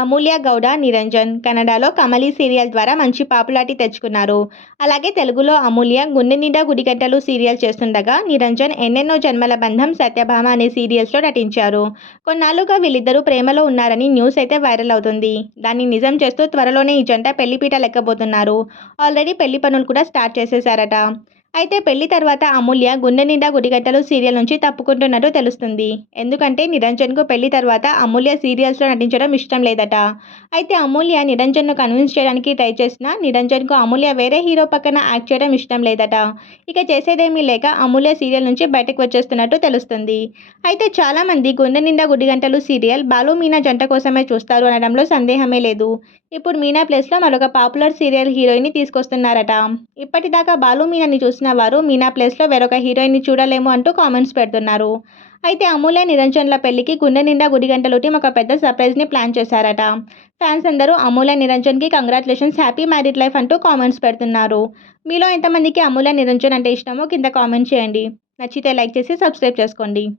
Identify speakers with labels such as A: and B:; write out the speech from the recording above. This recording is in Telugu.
A: అమూల్య గౌడ నిరంజన్. కన్నడలో కమలి సీరియల్ ద్వారా మంచి పాపులారిటీ తెచ్చుకున్నారు. అలాగే తెలుగులో అమూల్య గుండె నిండా గుడిగంటలు సీరియల్ చేస్తుండగా నిరంజన్ ఎన్నెన్నో జన్మల బంధం సత్యభామ అనే సీరియల్స్లో నటించారు. కొన్నాళ్ళుగా వీళ్ళిద్దరూ ప్రేమలో ఉన్నారని న్యూస్ అయితే వైరల్ అవుతుంది. దాన్ని నిజం చేస్తూ త్వరలోనే ఈ జంట పెళ్ళిపీట లెక్కబోతున్నారు. ఆల్రెడీ పెళ్ళి పనులు కూడా స్టార్ట్ చేసేశారట. అయితే పెళ్ళి తర్వాత అమూల్య గుండె నిండా గుడిగంటలు సీరియల్ నుంచి తప్పుకుంటున్నట్టు తెలుస్తుంది. ఎందుకంటే నిరంజన్కు పెళ్ళి తర్వాత అమూల్య సీరియల్స్లో నటించడం ఇష్టం లేదట. అయితే అమూల్య నిరంజన్ను కన్విన్స్ చేయడానికి ట్రై చేసినా నిరంజన్కు అమూల్య వేరే హీరో పక్కన యాక్ట్ చేయడం ఇష్టం లేదట. ఇక చేసేదేమీ లేక అమూల్య సీరియల్ నుంచి బయటకు వచ్చేస్తున్నట్టు తెలుస్తుంది. అయితే చాలామంది గుండె నిండా గుడిగంటలు సీరియల్ బాలు మీనా జంట కోసమే చూస్తారు అనడంలో సందేహమే లేదు. ఇప్పుడు మీనా ప్లేస్లో మరొక పాపులర్ సీరియల్ హీరోయిన్ని తీసుకొస్తున్నారట. ఇప్పటిదాకా బాలు మీనాని చూసిన వారు మీనా ప్లేస్లో వేరొక హీరోయిన్ని చూడలేము అంటూ కామెంట్స్ పెడుతున్నారు. అయితే అమూల్య నిరంజన్ల పెళ్ళికి గుండె నిండా గుడిగంటలు టీం ఒక పెద్ద సర్ప్రైజ్ని ప్లాన్ చేశారట. ఫ్యాన్స్ అందరూ అమూల్య నిరంజన్కి కంగ్రాచులేషన్స్ హ్యాపీ మ్యారీడ్ లైఫ్ అంటూ కామెంట్స్ పెడుతున్నారు. మీలో ఎంతమందికి అమూల్య నిరంజన్ అంటే ఇష్టమో కింద కామెంట్ చేయండి. నచ్చితే లైక్ చేసి సబ్స్క్రైబ్ చేసుకోండి.